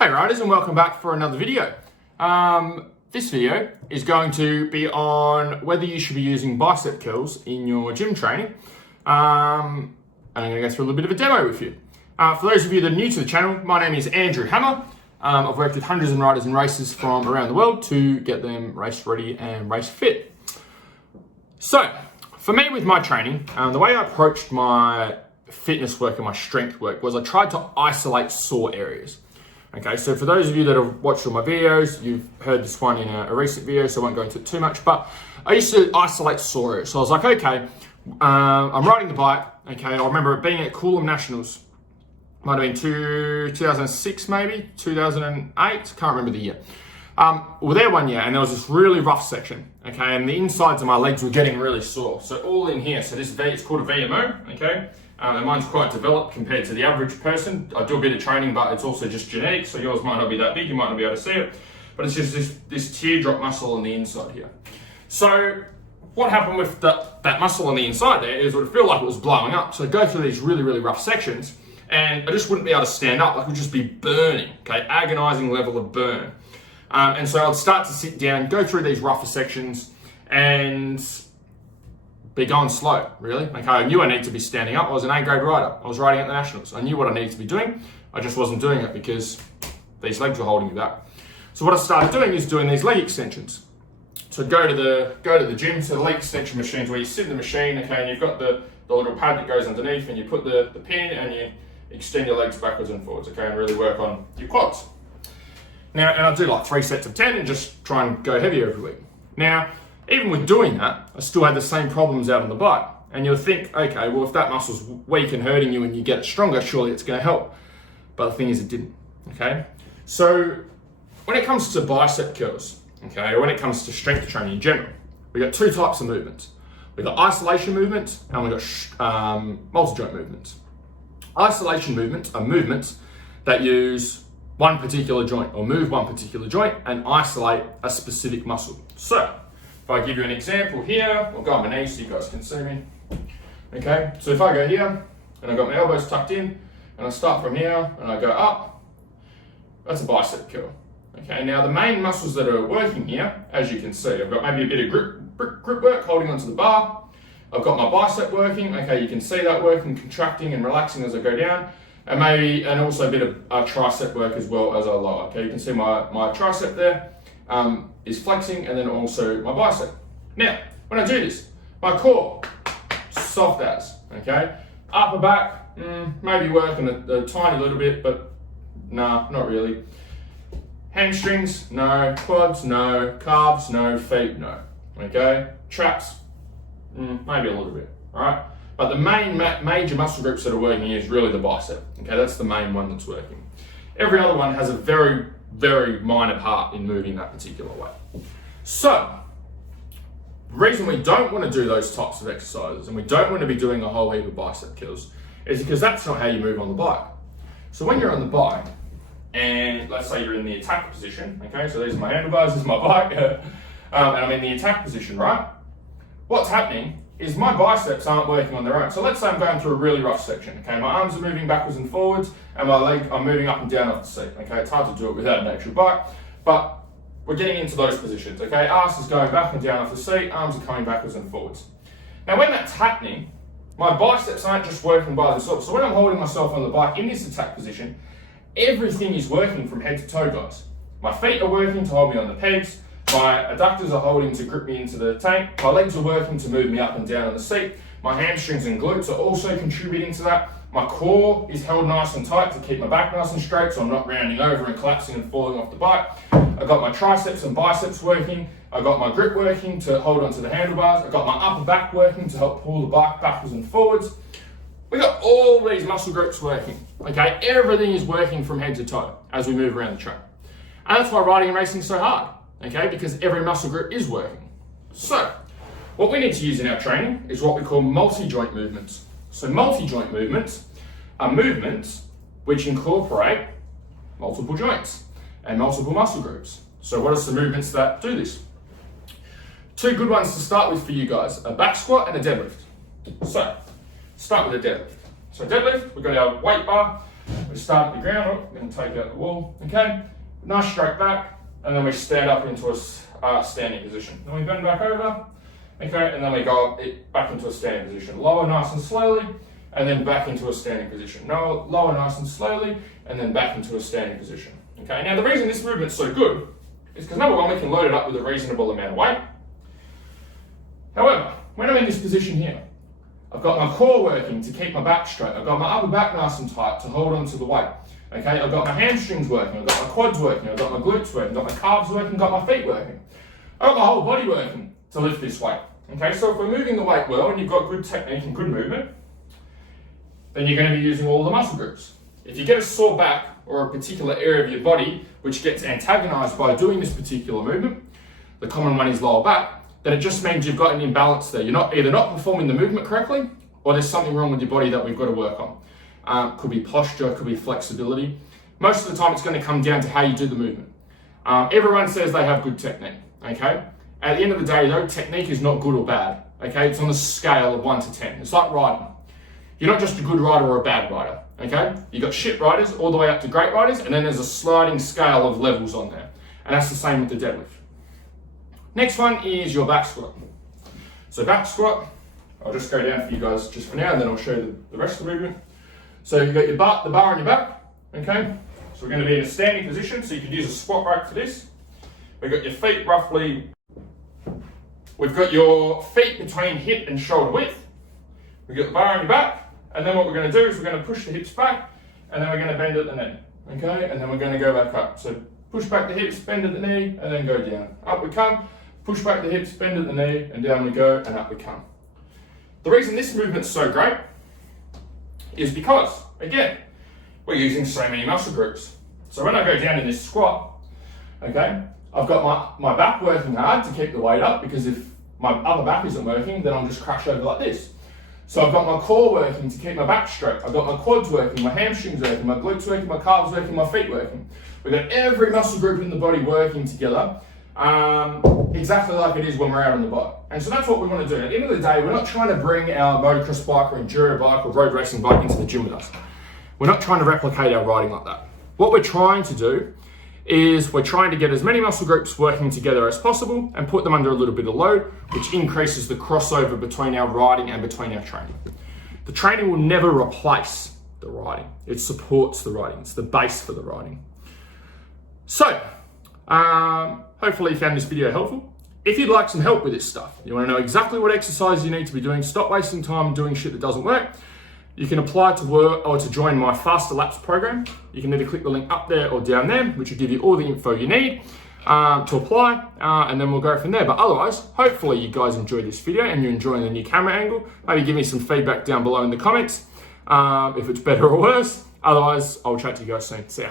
Hey riders, and welcome back for another video. This video is going to be on whether you should be using bicep curls in your gym training. I'm going to go through a little bit of a demo with you. For those of you that are new to the channel, my name is Andrew Hammer. I've worked with hundreds of riders and racers from around the world to get them race ready and race fit. So, for me with my training, the way I approached my fitness work and my strength work was I tried to isolate sore areas. Okay, so for those of you that have watched all my videos, you've heard this one in a recent video, so I won't go into it too much, but I used to isolate sore areas. So I was like, okay, I'm riding the bike. Okay, I remember it being at Coolum Nationals. Might have been 2006 maybe, 2008, can't remember the year. Well, there one year, and there was this really rough section, okay, and the insides of my legs were getting really sore. So all in here, so this V, it's called a VMO, okay, and mine's quite developed compared to the average person. I do a bit of training, but it's also just genetic, so yours might not be that big, you might not be able to see it, but it's just this teardrop muscle on the inside here. So what happened with that muscle on the inside there is it would feel like it was blowing up. So I'd go through these really, really rough sections, and I just wouldn't be able to stand up, like it would just be burning, okay, agonizing level of burn. And so I'd start to sit down, go through these rougher sections, and be going slow, really. Okay, I knew I needed to be standing up. I was an A-grade rider. I was riding at the Nationals. I knew what I needed to be doing. I just wasn't doing it because these legs were holding me back. So what I started doing is doing these leg extensions. So I'd go to the gym, so the leg extension machines where you sit in the machine, okay, and you've got the little pad that goes underneath, and you put the pin and you extend your legs backwards and forwards, okay, and really work on your quads. Now, and I'll do like 3 sets of 10 and just try and go heavier every week. Now, even with doing that, I still had the same problems out on the bike. And you'll think, okay, well, if that muscle's weak and hurting you and you get it stronger, surely it's going to help. But the thing is, it didn't, okay? So when it comes to bicep curls, okay, or when it comes to strength training in general, we've got 2 types of movements. We've got isolation movements and we've got multi-joint movements. Isolation movements are movements that use one particular joint or move one particular joint and isolate a specific muscle. So if I give you an example here, I'll go on my knees so you guys can see me. Okay, so if I go here and I've got my elbows tucked in and I start from here and I go up, that's a bicep curl. Okay, now the main muscles that are working here, as you can see, I've got maybe a bit of grip work holding onto the bar. I've got my bicep working. Okay, you can see that working, contracting and relaxing as I go down. And also a bit of tricep work as well as I lower. Okay, you can see my tricep there is flexing, and then also my bicep. Now, when I do this, my core, soft as, okay? Upper back, maybe working a tiny little bit, but nah, not really. Hamstrings, no. Quads, no. Calves, no. Feet, no. Okay? Traps, maybe a little bit, all right? But the main major muscle groups that are working is really the bicep. Okay, that's the main one that's working. Every other one has a very, very minor part in moving that particular way. So, the reason we don't want to do those types of exercises and we don't want to be doing a whole heap of bicep curls is because that's not how you move on the bike. So when you're on the bike, and let's say you're in the attack position, okay, so these are my handlebars, this is my bike, and I'm in the attack position, right? What's happening is my biceps aren't working on their own. So let's say I'm going through a really rough section, okay? My arms are moving backwards and forwards, and my leg, I'm moving up and down off the seat, okay? It's hard to do it without an actual bike, but we're getting into those positions, okay? Arse is going back and down off the seat, arms are coming backwards and forwards. Now when that's happening, my biceps aren't just working by themselves. So when I'm holding myself on the bike in this attack position, everything is working from head to toe, guys. My feet are working to hold me on the pegs, my adductors are holding to grip me into the tank. My legs are working to move me up and down on the seat. My hamstrings and glutes are also contributing to that. My core is held nice and tight to keep my back nice and straight so I'm not rounding over and collapsing and falling off the bike. I've got my triceps and biceps working. I've got my grip working to hold onto the handlebars. I've got my upper back working to help pull the bike backwards and forwards. We've got all these muscle groups working. Okay, everything is working from head to toe as we move around the track. And that's why riding and racing is so hard. Okay, because every muscle group is working. So, what we need to use in our training is what we call multi-joint movements. So multi-joint movements are movements which incorporate multiple joints and multiple muscle groups. So what are some movements that do this? 2 good ones to start with for you guys, a back squat and a deadlift. So, start with a deadlift. So deadlift, we've got our weight bar, We start at the ground, we're going to take out the wall, okay? Nice straight back, and then we stand up into a standing position. Then we bend back over, okay, and then we go back into a standing position. Lower nice and slowly, and then back into a standing position. No, lower nice and slowly, and then back into a standing position. Okay, now the reason this movement's so good is because number one, we can load it up with a reasonable amount of weight. However, when I'm in this position here, I've got my core working to keep my back straight. I've got my upper back nice and tight to hold onto the weight. Okay, I've got my hamstrings working, I've got my quads working, I've got my glutes working, I've got my calves working, I've got my feet working. I've got my whole body working to lift this weight. Okay, so if we're moving the weight well and you've got good technique and good movement, then you're going to be using all the muscle groups. If you get a sore back or a particular area of your body which gets antagonized by doing this particular movement, the common one is lower back, then it just means you've got an imbalance there. You're either not performing the movement correctly, or there's something wrong with your body that we've got to work on. Could be posture, could be flexibility. Most of the time it's going to come down to how you do the movement. Everyone says they have good technique, okay? At the end of the day though, technique is not good or bad, okay? It's on the scale of 1 to 10. It's like riding. You're not just a good rider or a bad rider, okay? You've got shit riders all the way up to great riders, and then there's a sliding scale of levels on there. And that's the same with the deadlift. Next one is your back squat. So back squat, I'll just go down for you guys just for now, and then I'll show you the rest of the movement. So you've got your the bar on your back, okay? So we're going to be in a standing position, so you could use a squat rack for this. We've got your feet roughly, we've got your feet between hip and shoulder width. We've got the bar on your back, and then what we're going to do is we're going to push the hips back, and then we're going to bend at the knee, okay? And then we're going to go back up. So push back the hips, bend at the knee, and then go down. Up we come, push back the hips, bend at the knee, and down we go, and up we come. The reason this movement's so great is because, again, we're using so many muscle groups. So when I go down in this squat, okay, I've got my back working hard to keep the weight up, because if my upper back isn't working, then I'll just crash over like this. So I've got my core working to keep my back straight. I've got my quads working, my hamstrings working, my glutes working, my calves working, my feet working. We've got every muscle group in the body working together, exactly like it is when we're out on the bike. And so that's what we want to do. At the end of the day, we're not trying to bring our motocross bike or enduro bike or road racing bike into the gym with us. We're not trying to replicate our riding like that. What we're trying to do is we're trying to get as many muscle groups working together as possible and put them under a little bit of load, which increases the crossover between our riding and between our training. The training will never replace the riding. It supports the riding. It's the base for the riding. So, hopefully you found this video helpful. If you'd like some help with this stuff, you want to know exactly what exercises you need to be doing, stop wasting time doing shit that doesn't work, you can apply to work or to join my Faster Laps program. You can either click the link up there or down there, which will give you all the info you need to apply, and then we'll go from there. But otherwise, hopefully you guys enjoyed this video and you're enjoying the new camera angle. Maybe give me some feedback down below in the comments if it's better or worse. Otherwise, I'll chat to you guys soon. See ya.